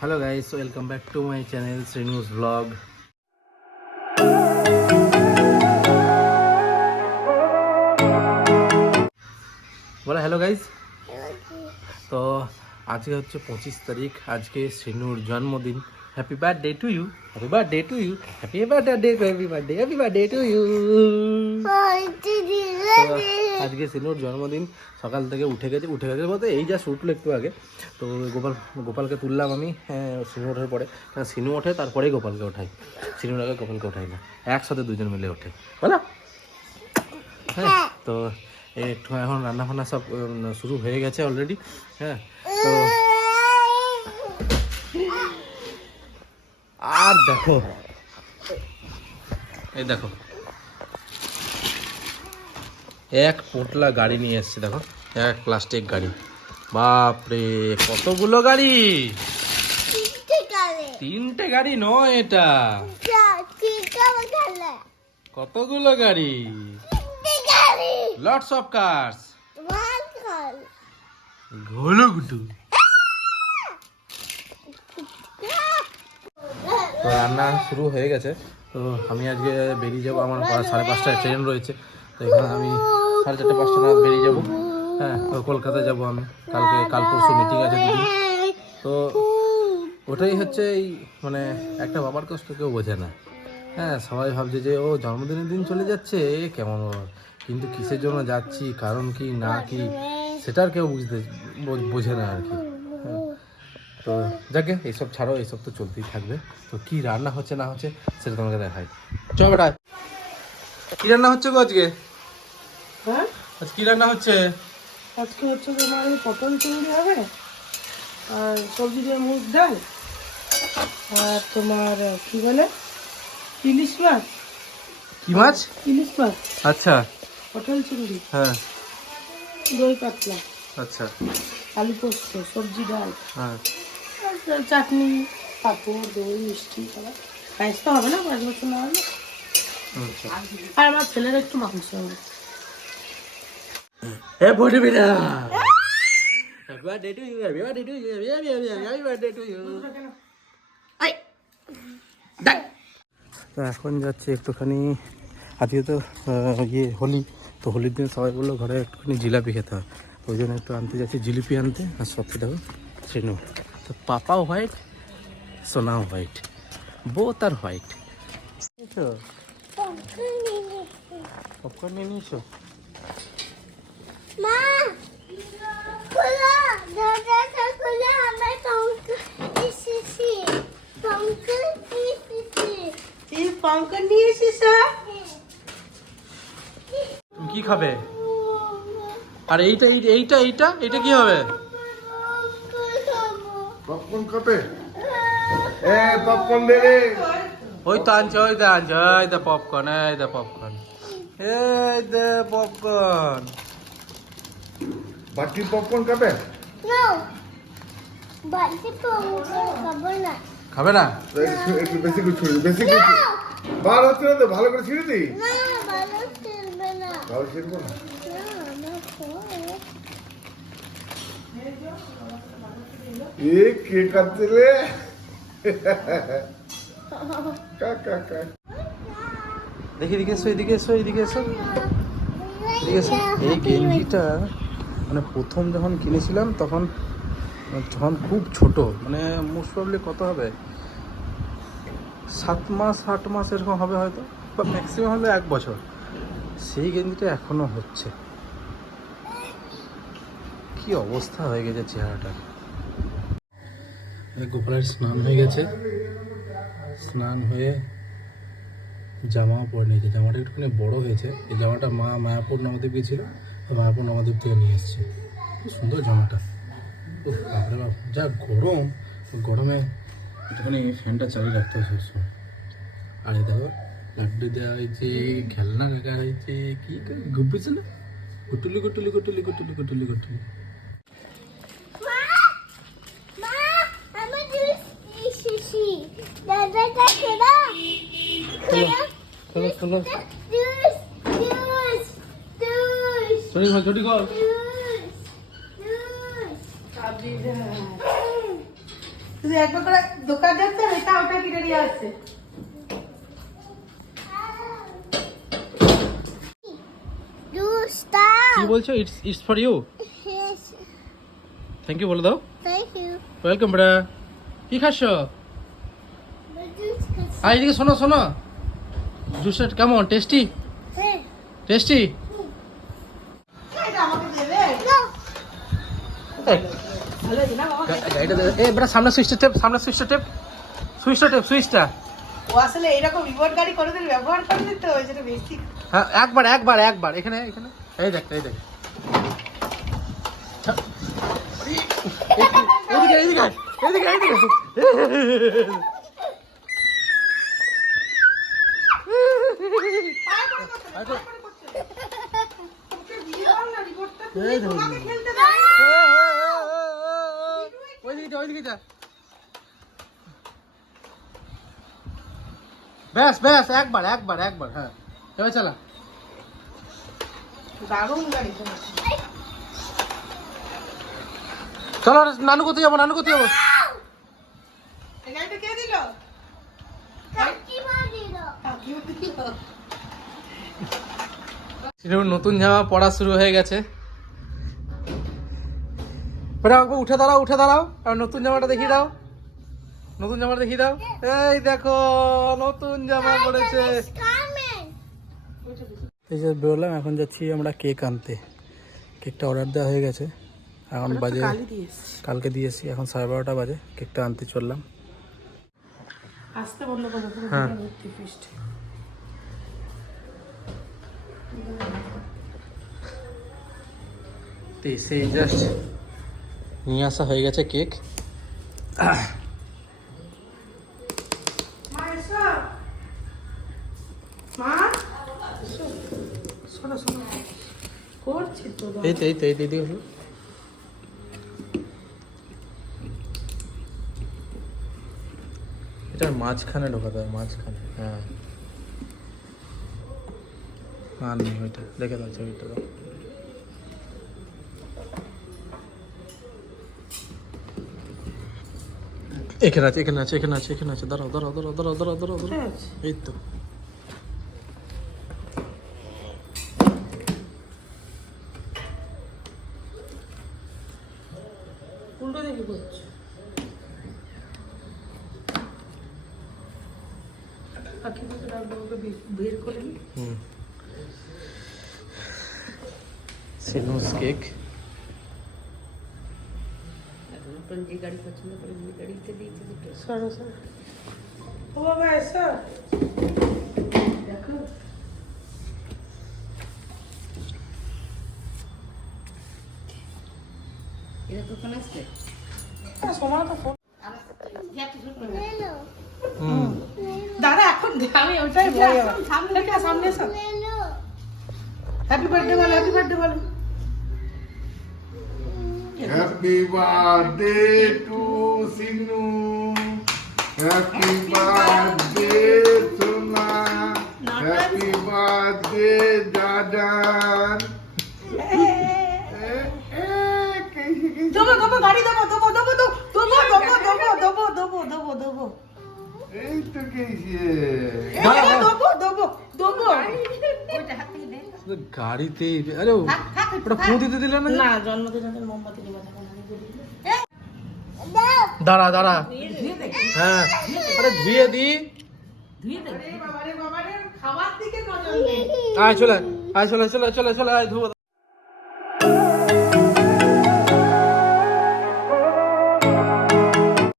Hello guys, welcome back to my channel Srinu's vlog. বলো hello guys. তো আজকে হচ্ছে 25 তারিখ, আজকে শ্রীনুর জন্মদিন। Happy birthday to you, happy birthday to you, happy birthday, happy birthday, happy birthday to you. আজকে শ্রীনুর জন্মদিন। সকাল থেকে উঠে গেছে বলতে এই জাস্ট উঠলো একটু আগে। তো গোপালকে তুললাম আমি, শ্রীনু ওঠার পরে। কারণ শ্রীনু ওঠে তারপরেই গোপালকে ওঠাই, শ্রীনুর আগে গোপালকে ওঠাই না, একসাথে দুজন মিলে ওঠে, বলো। হ্যাঁ, তো একটু এখন রান্না বান্না সব শুরু হয়ে গেছে অলরেডি। হ্যাঁ, তো আর দেখো, এই দেখো এক পোটলা গাড়ি নিয়ে এসছে, দেখো এক প্লাস্টিক গাড়ি। বাপরে কতগুলো গাড়ি! তিনটে গাড়ি নয়, এটা কতগুলো গাড়ি, লটস অফ কার্স, ঘোলো গুটু। তো রান্না শুরু হয়ে গেছে। তো আমি আজকে বেরিয়ে যাবো, আমার 5:30টায় ট্রেন রয়েছে। তো এখানে আমি 4:30 5টা নাগাদ বেরিয়ে যাবো। হ্যাঁ, কলকাতা যাবো আমি, কাল পরশু মিটিং আছে দিদি। তো ওটাই হচ্ছে এই মানে একটা বাবার কষ্ট কেউ বোঝে না। হ্যাঁ, সবাই ভাবছে যে ও জন্মদিনের দিন চলে যাচ্ছে, কেমন, কিন্তু কিসের জন্য যাচ্ছি, কারণ কি না কি সেটা আর কেউ বোঝে না আর কি। হ্যাঁ, তো যাকে এইসব ছাড়ো, এইসব তো চলতেই থাকবে। তো কি রান্না হচ্ছে না হচ্ছে সেটা তোমাকে দেখাই। চ বেটা, কি রান্না হচ্ছে গো আজকে? হ্যাঁ, আজ কি রান্না হচ্ছে? আজকে হচ্ছে তোমার পটল চিংড়ি হবে, আর সবজি দিয়ে মুগ ডাল, আর তোমার কি বলে ইলিশ মাছ। কি মাছ? ইলিশ মাছ, আচ্ছা, পটল চিংড়ি, হ্যাঁ, দই পাতলা, আচ্ছা, আলু পোস্ত, সবজি ডাল, হ্যাঁ, আর চাটনি, পাঁপড়, দই, মিষ্টি। পায়েস তো হবে না, 5 বছর না হলে। আচ্ছা। আর আমার ছেলের একটু মাংস হবে। এ বড়ি বেটা, happy birthday to you, happy birthday to you, happy birthday to you. তো এখন যাচ্ছে একটুখানি, আজকে তো হোলি। তো হোলির দিন সবাই বললো ঘরে একটুখানি জিলাপি খেতে হয়, ওই জন্য একটু আনতে যাচ্ছি জিলিপি আনতে। আর সবচেয়ে দেখো শ্রীনু, তো পাপাও হোয়াইট, সোনাও হোয়াইট, বোথ আর হোয়াইট। পপকর্ন নিয়ে নিয়েছো? তুমি কি খাবে? আর এইটা এইটা এইটা এইটা কি হবে? পপকর্ন খাবে? পপকর্ন দে রে। ওই তো আনছে, ওই দা পপকর্ন, এই দা পপকর্ন, এই দে পপকর্ন। বাকি পপকর্ন খাবে? খাবে না? একটু বেশি করে ছুড়ি, বেশি করে বার হচ্ছে না তো, ভালো করে ছিঁড়ে দিই। ভালো ছিঁড়বো না। কে কাটছে রে? দেখি এদিকে এসো, এদিকে এসো, এদিকে এসো, এদিকে এসো। এই গেঞ্জিটা মানে প্রথম যখন কিনেছিলাম তখন খুব ছোট, মানে মোস্ট প্রবলি কত হবে, 7 মাস 8 মাস এরকম হবে হয়তো, বা ম্যাক্সিমাম হলে 1 বছর। সেই গেঞ্জিটা এখনো হচ্ছে। কি অবস্থা হয়ে গেছে চেহারাটা। গোপালের স্নান হয়ে গেছে, স্নান হয়ে জামাও পরে নিয়েছে। জামাটা একটুখানি বড় হয়েছে। এই জামাটা মা মায়াপুর নবদ্বীপ গিয়েছিল, মায়াপুর নবদ্বীপ থেকে নিয়ে এসেছে। খুব সুন্দর জামাটা। বাপরে বাপ, যা গরম, গরমে একটুখানি ফ্যানটা চালিয়ে রাখতে হয় সবসময়। আর এই দেখো লাড্ডু দেওয়া হয়েছে, খেলনা রাখা হয়েছে, কি গুব্বিছে না, গুটুলি গুটুলি গুটুলি গুটুলি গুটুলি গুটুলি। চলো চলো, ছোটি কর। তুই একবার করে দোকান যাচ্ছে এটা ওটা কিনে নিয়ে আসছে। কি বলছো? It's it's for you. Thank you বলে দাও। Welcome bro. কি খাচ্ছ? এইদিকে শোনো শোনো, জুসটা কেমন? Tasty tasty. এটা আমাকে দেবে? ভালো আছে না বাবা? গাড়িটা দে। এ ব্রা, সামনে সুইচটা টেপ, সামনে সুইচটা টেপ, সুইচটা টেপ, সুইচটা। ও আসলে এরকম রিমোট গাড়ি কোনোদিন ব্যবহার করেনি তো, ওই জন্য বেশি। হ্যাঁ, একবার একবার একবার এখানে এখানে। এই দেখ এই দেখ। এইদিকে এইদিকে এইদিকে এইদিকে। ওইদিকে যা, ওইদিকে যা। ব্যাস ব্যাস, একবার একবার একবার। হ্যাঁ, এবার চালা। দারুণ গাড়ি। চলো নানু কোথায় যাবো, নানু কোথায় যাবো? এই গাড়িটা কে দিল? নতুন জামা পরা শুরু হয়ে গেছে। উঠে দাঁড়াও, উঠে দাঁড়াও, আর নতুন জামাটা দেখিয়ে দাও, নতুন জামাটা দেখিয়ে দাও। এই দেখো নতুন জামা পড়েছে। এই যে বেরোলাম, এখন যাচ্ছি আমরা কেক আনতে। কেকটা অর্ডার দেওয়া হয়ে গেছে, এখন বাজে কালকে দিয়েছি, এখন 12:30 বাজে। কেকটা আনতে চললাম। আসতে বললো তো হ্যাঁ। ফিস্ট। তো সেই জাস্ট নিয়ে আসা হয়ে গেছে কেক। মা এসো, মা শোনো শোনো, করছি তো। এই তো এই তো এই দিদি হলো। এটার মাঝখানে ঢোকাতে হবে, মাঝখানে। হ্যাঁ, আর নেই ওইটা, রেখে দাও ছবিটা দাও। এখানে আছে, এখানে আছে, এখানে আছে, এখানে আছে। দাঁড়াও দাঁড়াও দাঁড়াও দাঁড়াও দাঁড়াও দাঁড়াও দাঁড়াও। এই তো উল্টো দিকে করছো। বের করে নি। সিনুস কেক। সরো সরো। ও বাবা এসো, দেখো এটা কখন আসছে? সময় তো ফোন। হুম, দাঁড়া এখন আমি ওটাই সামনে সামনে এসো। হ্যাপি বার্থডে বলো, হ্যাপি বার্থডে বলো। Happy birthday to Sinu, happy birthday সোনা, হ্যাপি বার্থডে দাদান। দেবো দেবো গাড়ি দেবো দেবো দেবো দেবো দেবো দেবো দেবো দেবো দেবো দেবো এই তো কেছে দেবো দেবো দেবো। গাড়িতে। আরে ওটা ফোন দিতে দিল না? না, জন্মদিনের মোমবাতি নিয়ে মাথা দাঁড়া দাঁড়া। হ্যাঁ, আরে ধুয়ে দি। খাবার দিকে নজর নেই। আয় চলে, আয় চলে চলে চলে চলে, আয় ধুবো।